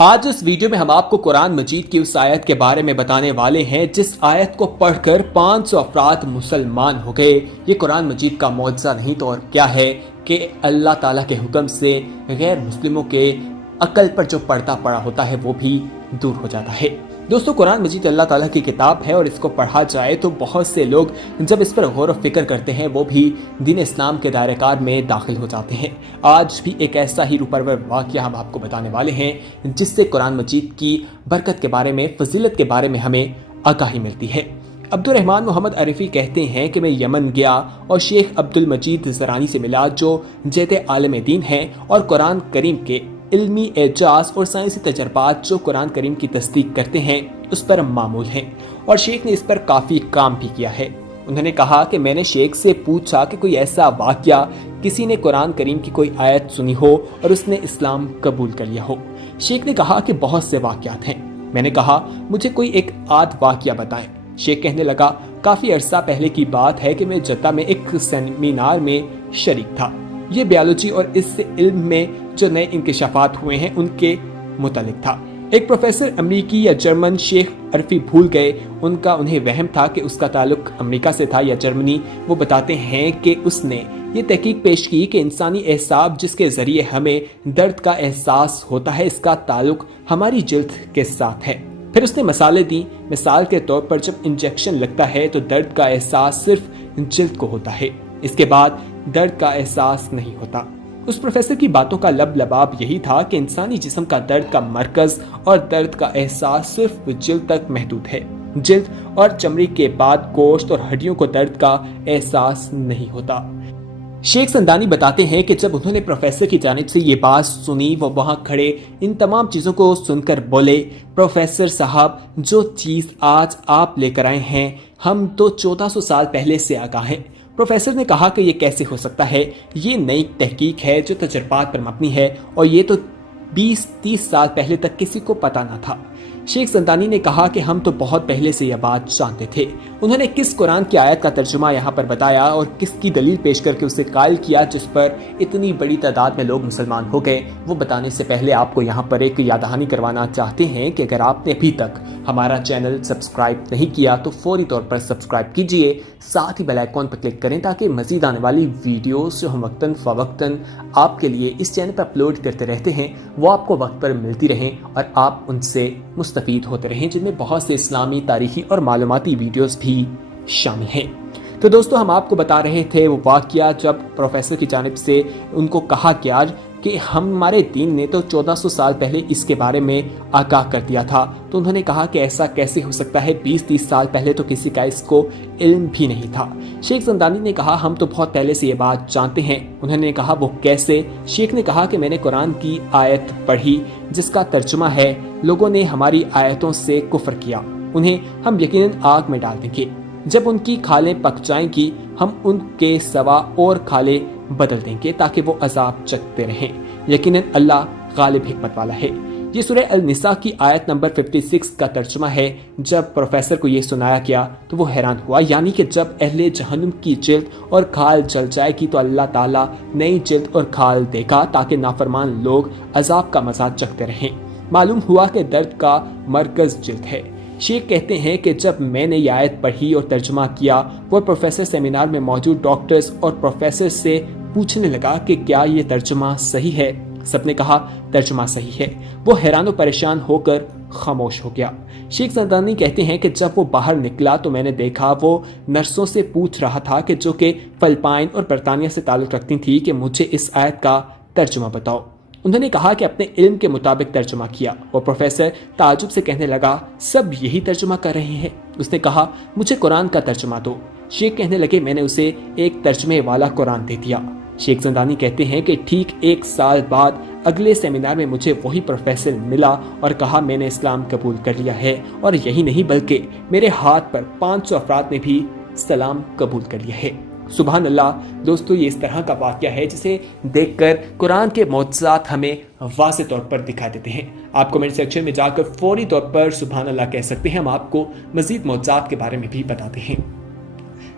آج اس ویڈیو میں ہم آپ کو قرآن مجید کی اس آیت کے بارے میں بتانے والے ہیں جس آیت کو پڑھ کر 500 افراد مسلمان ہو گئے۔ یہ قرآن مجید کا معجزہ نہیں تو اور کیا ہے کہ اللہ تعالیٰ کے حکم سے غیر مسلموں کے عقل پر جو پردہ پڑا ہوتا ہے وہ بھی دور ہو جاتا ہے۔ دوستو، قرآن مجید اللہ تعالیٰ کی کتاب ہے اور اس کو پڑھا جائے تو بہت سے لوگ جب اس پر غور و فکر کرتے ہیں وہ بھی دین اسلام کے دائرہ کار میں داخل ہو جاتے ہیں۔ آج بھی ایک ایسا ہی روپرور واقعہ ہم آپ کو بتانے والے ہیں جس سے قرآن مجید کی برکت کے بارے میں، فضیلت کے بارے میں ہمیں آگاہی ملتی ہے۔ عبد الرحمن محمد عرفی کہتے ہیں کہ میں یمن گیا اور شیخ عبد المجید زرانی سے ملا جو جیت عالم دین ہیں اور قرآن کریم کے علمی اعجاز اور سائنسی تجربات جو قرآن کریم کی تصدیق کرتے ہیں اس پر معمول ہیں، اور شیخ نے اس پر کافی کام بھی کیا ہے۔ انہوں نے کہا کہ میں نے شیخ سے پوچھا کہ کوئی ایسا واقعہ کسی نے قرآن کریم کی کوئی آیت سنی ہو اور اس نے اسلام قبول کر لیا ہو۔ شیخ نے کہا کہ بہت سے واقعات ہیں۔ میں نے کہا مجھے کوئی ایک آدھ واقعہ بتائیں۔ شیخ کہنے لگا کافی عرصہ پہلے کی بات ہے کہ میں جدہ میں ایک سیمینار میں شریک تھا۔ یہ بیالوجی اور اس سے علم میں جو نئے انکشافات ہوئے ہیں ان کے متعلق تھا۔ ایک پروفیسر امریکی یا جرمن، شیخ عرفی بھول گئے انہیں وہم تھا کہ اس کا تعلق امریکہ سے تھا یا جرمنی۔ وہ بتاتے ہیں کہ اس نے یہ تحقیق پیش کی کہ انسانی اعصاب جس کے ذریعے ہمیں درد کا احساس ہوتا ہے اس کا تعلق ہماری جلد کے ساتھ ہے۔ پھر اس نے مثالیں دی۔ مثال کے طور پر جب انجیکشن لگتا ہے تو درد کا احساس صرف جلد کو ہوتا ہے، اس کے بعد درد کا احساس نہیں ہوتا۔ اس پروفیسر کی باتوں کا لب لباب یہی تھا کہ انسانی جسم کا درد کا مرکز اور درد کا احساس صرف جلد تک محدود ہے۔ جلد اور چمڑی کے بعد گوشت اور ہڈیوں کو درد کا احساس نہیں ہوتا۔ شیخ زندانی بتاتے ہیں کہ جب انہوں نے پروفیسر کی جانب سے یہ بات سنی وہ وہاں کھڑے ان تمام چیزوں کو سن کر بولے، پروفیسر صاحب جو چیز آج آپ لے کر آئے ہیں ہم تو 1400 سال پہلے سے آگاہ ہیں۔ پروفیسر نے کہا کہ یہ کیسے ہو سکتا ہے، یہ نئی تحقیق ہے جو تجربات پر مبنی ہے اور یہ تو 20-30 سال پہلے تک کسی کو پتا نہ تھا۔ شیخ زندانی نے کہا کہ ہم تو بہت پہلے سے یہ بات جانتے تھے۔ انہوں نے کس قرآن کی آیت کا ترجمہ یہاں پر بتایا اور کس کی دلیل پیش کر کے اسے قائل کیا جس پر اتنی بڑی تعداد میں لوگ مسلمان ہو گئے، وہ بتانے سے پہلے آپ کو یہاں پر ایک یاد دہانی کروانا چاہتے ہیں کہ اگر آپ نے ابھی تک ہمارا چینل سبسکرائب نہیں کیا تو فوری طور پر سبسکرائب کیجئے، ساتھ ہی بیل آئیکن پر کلک کریں تاکہ مزید آنے والی ویڈیوز جو ہم وقتاً فوقتاً آپ کے لیے اس چینل پر اپلوڈ کرتے رہتے ہیں وہ آپ کو وقت پر ملتی رہیں اور آپ ان سے مستفید ہوتے رہیں، جن میں بہت سے اسلامی، تاریخی اور معلوماتی ویڈیوز بھی شامل ہیں۔ تو دوستو، ہم آپ کو بتا رہے تھے وہ واقعہ جب پروفیسر کی جانب سے ان کو کہا گیا کہ ہمارے دین نے تو 1400 سال پہلے اس کے بارے میں آگاہ کر دیا تھا، تو انہوں نے کہا کہ ایسا کیسے ہو سکتا ہے، 20-30 سال پہلے تو کسی کا اس کو علم بھی نہیں تھا۔ شیخ زندانی نے کہا ہم تو بہت پہلے سے یہ بات جانتے ہیں۔ انہوں نے کہا وہ کیسے؟ شیخ نے کہا کہ میں نے قرآن کی آیت پڑھی جس کا ترجمہ ہے لوگوں نے ہماری آیتوں سے کفر کیا، انہیں ہم یقیناً آگ میں ڈال دیں گے، جب ان کی کھالیں پک جائیں گی ہم ان کے سوا اور کھالیں بدل دیں گے تاکہ وہ عذاب چکتے رہیں، یقیناً اللہ غالب حکمت والا ہے۔ یہ سورہ النساء کی آیت نمبر 56 کا ترجمہ ہے۔ جب پروفیسر کو یہ سنایا گیا تو وہ حیران ہوا، یعنی کہ جب اہل جہنم کی جلد اور کھال جل جائے گی تو اللہ تعالیٰ نئی جلد اور کھال دے گا تاکہ نافرمان لوگ عذاب کا مزہ چکھتے رہیں۔ معلوم ہوا کہ درد کا مرکز جلد ہے۔ شیخ کہتے ہیں کہ جب میں نے یہ آیت پڑھی اور ترجمہ کیا وہ پروفیسر سیمینار میں موجود ڈاکٹرز اور پروفیسر سے پوچھنے لگا کہ کیا یہ ترجمہ صحیح ہے؟ سب نے کہا ترجمہ صحیح ہے۔ وہ حیران و پریشان ہو کر خاموش ہو گیا۔ شیخ زندانی کہتے ہیں کہ جب وہ باہر نکلا تو میں نے دیکھا وہ نرسوں سے پوچھ رہا تھا کہ جو کہ فلپائن اور برطانیہ سے تعلق رکھتی تھی کہ مجھے اس آیت کا ترجمہ بتاؤ۔ انہوں نے کہا کہ اپنے علم کے مطابق ترجمہ کیا۔ وہ پروفیسر تعجب سے کہنے لگا سب یہی ترجمہ کر رہے ہیں؟ اس نے کہا مجھے قرآن کا ترجمہ دو۔ شیخ کہنے لگے میں نے اسے ایک ترجمے والا قرآن دے دیا۔ شیخ زندانی کہتے ہیں کہ ٹھیک 1 سال بعد اگلے سیمینار میں مجھے وہی پروفیسر ملا اور کہا میں نے اسلام قبول کر لیا ہے، اور یہی نہیں بلکہ میرے ہاتھ پر 500 افراد نے بھی اسلام قبول کر لیا ہے۔ سبحان اللہ۔ دوستو، یہ اس طرح کا واقعہ ہے جسے دیکھ کر قرآن کے معجزات ہمیں واضح طور پر دکھائی دیتے ہیں۔ آپ کمنٹ سیکشن میں جا کر فوری طور پر سبحان اللہ کہہ سکتے ہیں، ہم آپ کو مزید معجزات کے بارے میں بھی بتاتے ہیں۔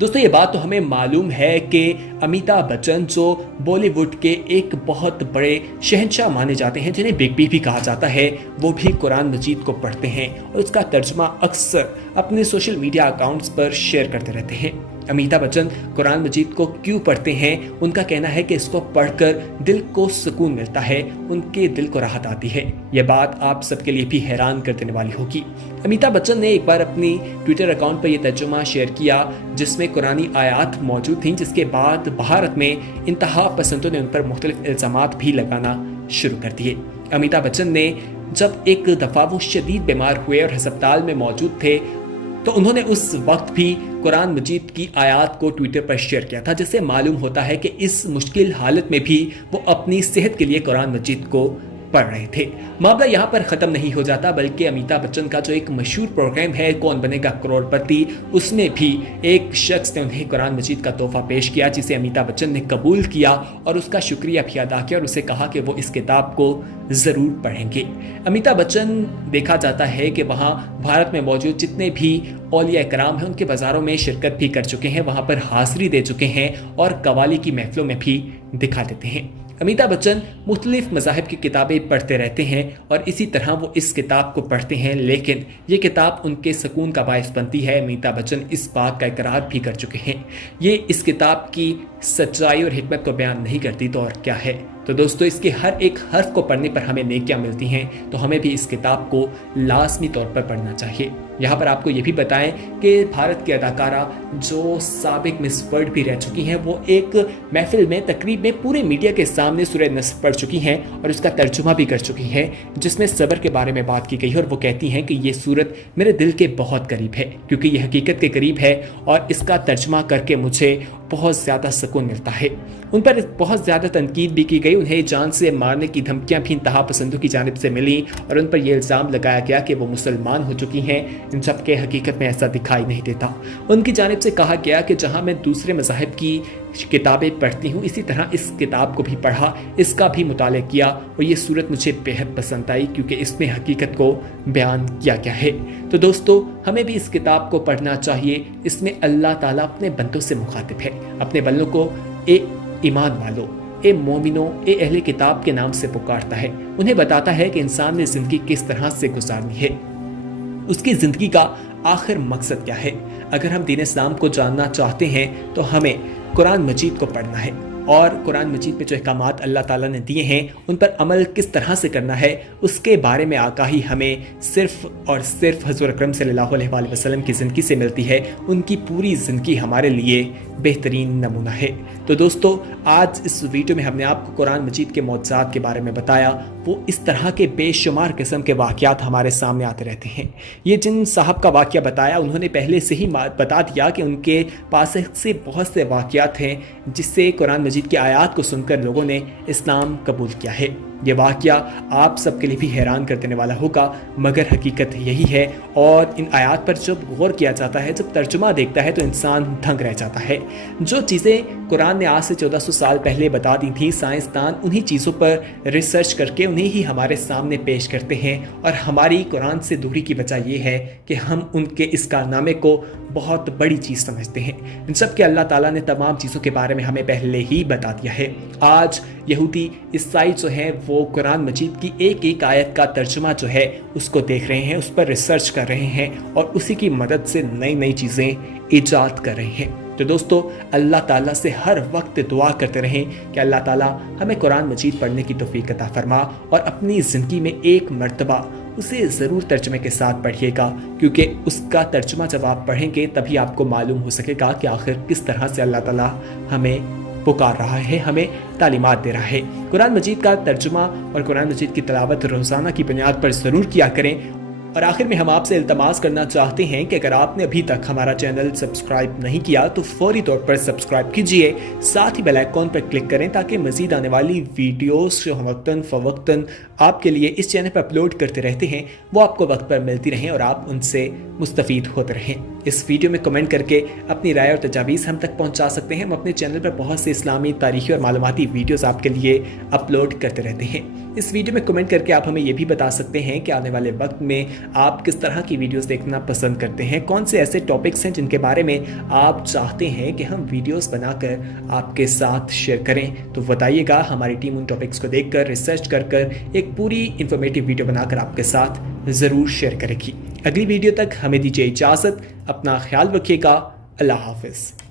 दोस्तों ये बात तो हमें मालूम है कि अमिताभ बच्चन जो बॉलीवुड के एक बहुत बड़े शहंशाह माने जाते हैं, जिन्हें बिग बी भी कहा जाता है, वो भी कुरान मजीद को पढ़ते हैं और उसका तर्जुमा अक्सर अपने सोशल मीडिया अकाउंट्स पर शेयर करते रहते हैं। अमिताभ बच्चन कुरान मजीद को क्यों पढ़ते हैं? उनका कहना है कि इसको पढ़कर दिल को सुकून मिलता है, उनके दिल को राहत आती है। यह बात आप सबके लिए भी हैरान कर देने वाली होगी। अमिताभ बच्चन ने एक बार अपनी ट्विटर अकाउंट पर यह तर्जुमा शेयर किया जिसमें कुरानी आयात मौजूद थीं, जिसके बाद भारत में इंतहा पसंदों ने उन पर मुख्तलिफ इल्जामात भी लगाना शुरू कर दिए। अमिताभ बच्चन ने जब एक दफ़ा वो शदीद बीमार हुए और अस्पताल में मौजूद थे तो उन्होंने उस वक्त भी कुरान मजीद की आयात को ट्विटर पर शेयर किया था, जिससे मालूम होता है कि इस मुश्किल हालत में भी वो अपनी सेहत के लिए कुरान मजीद को पढ़ रहे थे। मामला यहाँ पर ख़त्म नहीं हो जाता, बल्कि अमिताभ बच्चन का जो एक मशहूर प्रोग्राम है कौन बनेगा करोड़पति, उसमें भी एक शख्स ने उन्हें कुरान मजीद का तोहफा पेश किया, जिसे अमिताभ बच्चन ने कबूल किया और उसका शुक्रिया भी अदा किया और उसे कहा कि वो इस किताब को ज़रूर पढ़ेंगे। अमिताभ बच्चन देखा जाता है कि वहाँ भारत में मौजूद जितने भी औलिया कराम हैं उनके बाज़ारों में शिरकत भी कर चुके हैं, वहाँ पर हाज़िरी दे चुके हैं और कवाली की महफिलों में भी दिखा देते हैं। अमिताभ बच्चन मुख्तलिफ मज़ाहिब की किताबें पढ़ते रहते हैं और इसी तरह वो इस किताब को पढ़ते हैं, लेकिन ये किताब उनके सुकून का बायस बनती है। अमिताभ बच्चन इस बात का इकरार भी कर चुके हैं। ये इस किताब की सच्चाई और हिकमत को बयान नहीं करती तो और क्या है। तो दोस्तों इसके हर एक हर्फ को पढ़ने पर हमें नेकियां मिलती हैं, तो हमें भी इस किताब को लाजमी तौर पर पढ़ना चाहिए। यहाँ पर आपको ये भी बताएं कि भारत की अदाकारा जो साबिक मिस वर्ल्ड भी रह चुकी हैं, वो एक महफिल में तकरीब में पूरे मीडिया के सामने सूरह नस्र पढ़ चुकी हैं और उसका तर्जुमा भी कर चुकी हैं, जिसमें सब्र के बारे में बात की गई है और वो कहती हैं कि ये सूरत मेरे दिल के बहुत करीब है, क्योंकि ये हकीकत के करीब है और इसका तर्जुमा करके मुझे बहुत ज़्यादा सुकून मिलता है। उन पर बहुत ज़्यादा तनकीद भी की गई, उन्हें जान से मारने की धमकियां भी इंतहा पसंदों की जानिब से मिली और उन पर यह इल्ज़ाम लगाया गया कि वो मुसलमान हो चुकी हैं, जबकि हकीकत में ऐसा दिखाई नहीं देता। उनकी जानिब से कहा गया कि जहां मैं दूसरे मज़ाहिब की किताबें पढ़ती हूँ, इसी तरह इस किताब को भी पढ़ा, इसका भी मुताला किया और ये सूरत मुझे बेहद पसंद आई क्योंकि इसमें हकीकत को बयान किया गया है। तो दोस्तों हमें भी इस किताब को पढ़ना चाहिए। इसमें अल्लाह ताला अपने बंदों से मुखातिब है, अपने बंदों को ए ईमान वालो, ए मोमिनो, ए अहले किताब के नाम से पुकारता है। उन्हें बताता है कि इंसान ने ज़िंदगी किस तरह से गुजारनी है, उसकी ज़िंदगी का आखिर मकसद क्या है। अगर हम दीन इस्लाम को जानना चाहते हैं तो हमें कुरान मजीद को पढ़ना है और कुरान मजीद में जो अहकामात अल्लाह ताला ने दिए हैं उन पर अमल किस तरह से करना है उसके बारे में आगाही हमें सिर्फ और सिर्फ हज़रत अकरम सल्लल्लाहु अलैहि वसल्लम की ज़िंदगी से मिलती है। उनकी पूरी ज़िंदगी हमारे लिए बेहतरीन नमूना है। तो दोस्तों आज इस वीडियो में हमने आपको कुरान मजीद के मौजज़ात के बारे में बताया। वो इस तरह के बेशुमार किस्म के वाक़यात हमारे सामने आते रहते हैं। ये जिन साहब का वाक़या बताया उन्होंने पहले से ही बता दिया कि उनके पास से बहुत से वाक़यात हैं जिससे कुरान मजीद की आयात को सुनकर लोगों ने इस्लाम कबूल किया है। ये वाक़या आप सबके लिए भी हैरान कर देने वाला होगा, मगर हकीकत यही है। और इन आयात पर जब गौर किया जाता है, जब तर्जुमा देखता है तो इंसान दंग रह जाता है। जो चीज़ें कुरान ने आज से 1400 साल पहले बता दी थी, साइंसदान उन्हीं चीज़ों पर रिसर्च करके उन्हें ही हमारे सामने पेश करते हैं और हमारी कुरान से दूरी की वजह यह है कि हम उनके इस कारनामे को बहुत बड़ी चीज़ समझते हैं। इन सब के अल्लाह ताला ने तमाम चीज़ों के बारे में हमें पहले ही बता दिया है। आज यहूदी ईसाई जो हैं वो कुरान मजीद की एक एक आयत का तर्जुमा जो है उसको देख रहे हैं, उस पर रिसर्च कर रहे हैं और उसी की मदद से नई नई चीज़ें ईजाद कर रहे हैं। तो दोस्तों अल्लाह ताला से हर वक्त दुआ करते रहें कि अल्लाह ताला हमें कुरान मजीद पढ़ने की तौफीक अता फरमा और अपनी ज़िंदगी में एक मर्तबा उसे ज़रूर तर्जुमे के साथ पढ़िएगा, क्योंकि उसका तर्जुमा जब आप पढ़ेंगे तभी आपको मालूम हो सकेगा कि आखिर किस तरह से अल्लाह ताला हमें पुकार रहा है, हमें तालीमात दे रहा है। कुरान मजीद का तर्जुमा और कुरान मजीद की तिलावत रोज़ाना की बुनियाद पर ज़रूर किया करें। और आखिर में हम आपसे इल्तमास करना चाहते हैं कि अगर आपने अभी तक हमारा चैनल सब्सक्राइब नहीं किया तो फौरी तौर पर सब्सक्राइब कीजिए, साथ ही बेल आइकॉन पर क्लिक करें ताकि मज़ीद आने वाली वीडियोस जो हम वक्तन फ़वक्तन आपके लिए इस चैनल पर अपलोड करते रहते हैं वो आपको वक्त पर मिलती रहें और आप उनसे मुस्तफ़ीद होते रहें। इस वीडियो में कमेंट करके अपनी राय और तजावीज़ हम तक पहुंचा सकते हैं। हम अपने चैनल पर बहुत से इस्लामी, तारीखी और मालूमाती वीडियोस आपके लिए अपलोड करते रहते हैं। इस वीडियो में कमेंट करके आप हमें ये भी बता सकते हैं कि आने वाले वक्त में आप किस तरह की वीडियोस देखना पसंद करते हैं, कौन से ऐसे टॉपिक्स हैं जिनके बारे में आप चाहते हैं कि हम वीडियोस बनाकर आपके साथ शेयर करें। तो बताइएगा, हमारी टीम उन टॉपिक्स को देखकर, रिसर्च कर एक पूरी इंफॉर्मेटिव वीडियो बनाकर आपके साथ ज़रूर शेयर करेगी। अगली वीडियो तक हमें दीजिए इजाज़त। अपना ख्याल रखिएगा। अल्लाह हाफिज़।